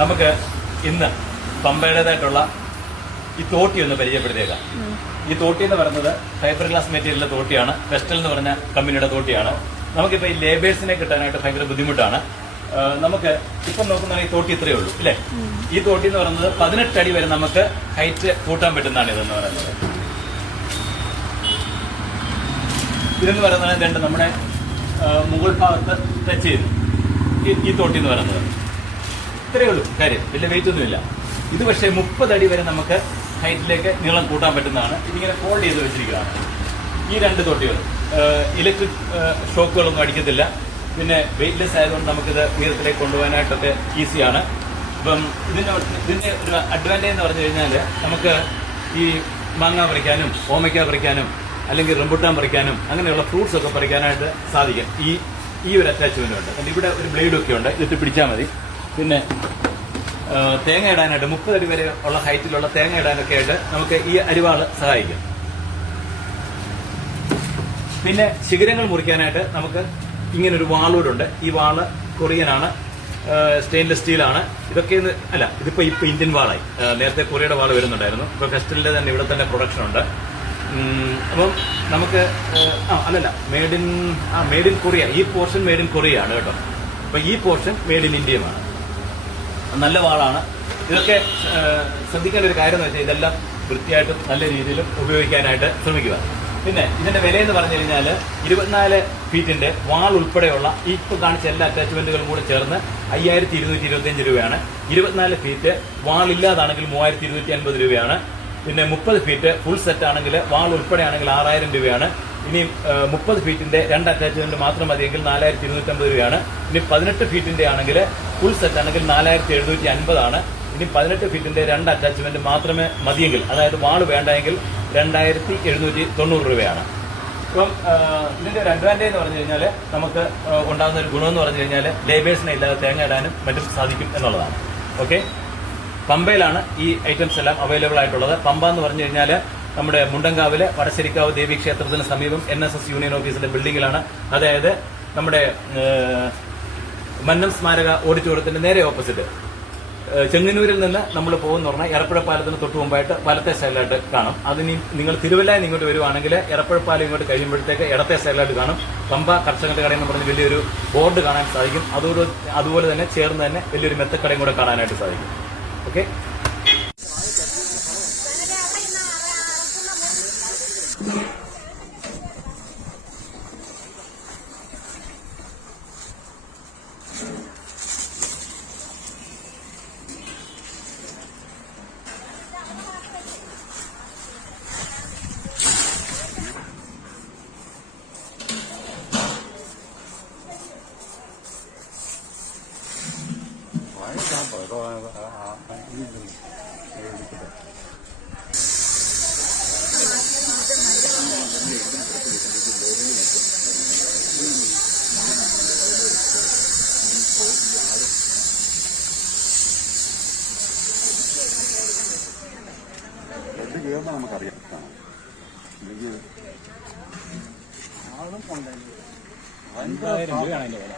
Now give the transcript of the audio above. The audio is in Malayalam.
നമുക്ക് ഇന്ന് പമ്പയുടേതായിട്ടുള്ള ഈ തോട്ടി ഒന്ന് പരിചയപ്പെടുത്തിയേക്കാം. ഈ തോട്ടി എന്ന് പറയുന്നത് ഫൈബർ ഗ്ലാസ് മെറ്റീരിയലിന്റെ തോട്ടിയാണ്. വെസ്റ്റൽ എന്ന് പറഞ്ഞ കമ്പനിയുടെ തോട്ടിയാണ്. നമുക്കിപ്പോ ഈ ലേബേഴ്സിനെ കിട്ടാനായിട്ട് ഭയങ്കര ബുദ്ധിമുട്ടാണ്. നമുക്ക് ഇപ്പം നോക്കുന്ന ഈ തോട്ടി ഇത്രയേ ഉള്ളൂ അല്ലേ. ഈ തോട്ടി എന്ന് പറയുന്നത് 18 അടി വരെ നമുക്ക് ഹൈറ്റ് കൂട്ടാൻ പറ്റുന്നതാണ് ഇതെന്ന് പറയുന്നത്. ഇതെന്ന് പറയുന്നത് രണ്ട് നമ്മുടെ മുകൾ ഭാഗത്ത് ടച്ച് ചെയ്യുന്നു ഈ തോട്ടി എന്ന് പറയുന്നത്. ഇത്രയേ ഉള്ളൂ കാര്യം, വലിയ വെയിറ്റ് ഒന്നുമില്ല. ഇത് പക്ഷേ 30 അടി വരെ നമുക്ക് ഹൈറ്റിലേക്ക് നീളം കൂട്ടാൻ പറ്റുന്നതാണ്. ഇതിങ്ങനെ ഫോൾഡ് ചെയ്ത് വെച്ചിരിക്കുകയാണ്. ഈ രണ്ട് തോട്ടികളും ഇലക്ട്രിക് ഷോക്കുകളൊന്നും അടിക്കത്തില്ല. പിന്നെ വെയിറ്റ്ലെസ് ആയതുകൊണ്ട് നമുക്കിത് ഉയരത്തിലേക്ക് കൊണ്ടുപോകാനായിട്ടൊക്കെ ഈസിയാണ്. ഇപ്പം ഇതിന്റെ ഒരു അഡ്വാൻറ്റേജ് എന്ന് പറഞ്ഞു കഴിഞ്ഞാൽ നമുക്ക് ഈ മാങ്ങ പറിക്കാനും ഓമയ്ക്ക പറിക്കാനും അല്ലെങ്കിൽ റംബുട്ടാൻ പറിക്കാനും അങ്ങനെയുള്ള ഫ്രൂട്ട്സ് ഒക്കെ പറിക്കാനായിട്ട് സാധിക്കും. ഈ ഒരു അറ്റാച്ച്മെന്റ് ഉണ്ട്. ഇവിടെ ഒരു ബ്ലേഡൊക്കെ ഉണ്ട്, ഇതിട്ട് പിടിച്ചാൽ മതി. പിന്നെ തേങ്ങ ഇടാനായിട്ട് 30 അടി വരെ ഉള്ള ഹൈറ്റിലുള്ള തേങ്ങ ഇടാനൊക്കെ ആയിട്ട് നമുക്ക് ഈ അരിവാള് സഹായിക്കും. പിന്നെ ശിഖരങ്ങൾ മുറിക്കാനായിട്ട് നമുക്ക് ഇങ്ങനൊരു വാളൂടുണ്ട്. ഈ വാള് കൊറിയനാണ്, സ്റ്റെയിൻലെസ് സ്റ്റീലാണ്. ഇതൊക്കെ ഇതിപ്പോ ഇന്ത്യൻ വാളായി. നേരത്തെ കൊറിയയുടെ വാള് വരുന്നുണ്ടായിരുന്നു. ഇപ്പൊ ഫെസ്റ്റലിന്റെ തന്നെ ഇവിടെ തന്നെ പ്രൊഡക്ഷൻ ഉണ്ട്. അപ്പം നമുക്ക് മെയ്ഡ് ഇൻ കൊറിയ. ഈ പോർഷൻ മെയ്ഡ് ഇൻ കൊറിയ ആണ് കേട്ടോ. അപ്പൊ ഈ പോർഷൻ മെയ്ഡ് ഇൻ ഇന്ത്യയുമാണ്. നല്ല വാളാണ്. ഇതൊക്കെ ശ്രദ്ധിക്കേണ്ട ഒരു കാര്യം എന്ന് വെച്ചാൽ ഇതെല്ലാം വൃത്തിയായിട്ടും നല്ല രീതിയിലും ഉപയോഗിക്കാനായിട്ട് ശ്രമിക്കുക. പിന്നെ ഇതിന്റെ വില എന്ന് പറഞ്ഞു കഴിഞ്ഞാൽ 24 ഫീറ്റിന്റെ വാൾ ഉൾപ്പെടെയുള്ള ഇപ്പൊ കാണിച്ച എല്ലാ അറ്റാച്ച്മെന്റുകളും കൂടെ ചേർന്ന് 5225 രൂപയാണ്. 24 ഫീറ്റ് വാൾ ഇല്ലാതാണെങ്കിൽ 3250 രൂപയാണ്. പിന്നെ 30 ഫീറ്റ് ഫുൾ സെറ്റ് ആണെങ്കിൽ വാൾ ഉൾപ്പെടെ ആണെങ്കിൽ 6000 രൂപയാണ്. ഇനി 30 ഫീറ്റിന്റെ 2 അറ്റാച്ച്മെന്റ് മാത്രം മതിയെങ്കിൽ 4250 രൂപയാണ്. ഇനി 18 ഫീറ്റിന്റെ ആണെങ്കിൽ ഫുൾ സെറ്റ് ആണെങ്കിൽ 4750 ആണ്. ഇനി 18 ഫീറ്റിന്റെ 2 അറ്റാച്ച്മെന്റ് മാത്രമേ മതിയെങ്കിൽ, അതായത് വാള് വേണ്ടെങ്കിൽ 2790 രൂപയാണ്. ഇപ്പം ഇതിന്റെ ഒരു അഡ്വാൻറ്റേജ് എന്ന് പറഞ്ഞു കഴിഞ്ഞാൽ നമുക്ക് ഉണ്ടാകുന്ന ഒരു ഗുണം എന്ന് പറഞ്ഞു കഴിഞ്ഞാൽ ലേബേഴ്സിനെ ഇല്ലാതെ തേങ്ങ ഇടാനും മറ്റും സാധിക്കും എന്നുള്ളതാണ്. ഓക്കെ, പമ്പയിലാണ് ഈ ഐറ്റംസ് എല്ലാം അവൈലബിൾ ആയിട്ടുള്ളത്. പമ്പ എന്ന് പറഞ്ഞു കഴിഞ്ഞാൽ നമ്മുടെ മുണ്ടങ്കാവിലെ വടശ്ശേരിക്കാവ് ദേവി ക്ഷേത്രത്തിന് സമീപം NSS യൂണിയൻ ഓഫീസിന്റെ ബിൽഡിംഗിലാണ്. അതായത് നമ്മുടെ മന്നം സ്മാരക ഓഡിറ്റോറിയത്തിന്റെ നേരെ ഓപ്പോസിറ്റ്. ചെങ്ങന്നൂരിൽ നിന്ന് നമ്മൾ പോകുന്ന പറഞ്ഞാൽ എറപ്പുഴ പാലത്തിന് തൊട്ട് മുമ്പായിട്ട് വലത്തെ സൈഡിലായിട്ട് കാണും. അതിനി നിങ്ങൾ തിരുവല്ലയിൽ ഇങ്ങോട്ട് വരുവാണെങ്കിൽ എറപ്പുഴ പാലം ഇങ്ങോട്ട് കഴിയുമ്പോഴത്തേക്ക് ഇടത്തെ സൈഡിലായിട്ട് കാണും. പമ്പ കർഷകന്റെ കടയിൽ എന്ന് പറഞ്ഞ് വലിയൊരു ബോർഡ് കാണാൻ സാധിക്കും. അതുപോലെ തന്നെ ചേർന്ന് തന്നെ വലിയൊരു മെത്തക്കടയും കൂടെ കാണാനായിട്ട് സാധിക്കും. ഓക്കെ, നമുക്കറിയാം. രൂപയാണ് അതിന്റെ വില.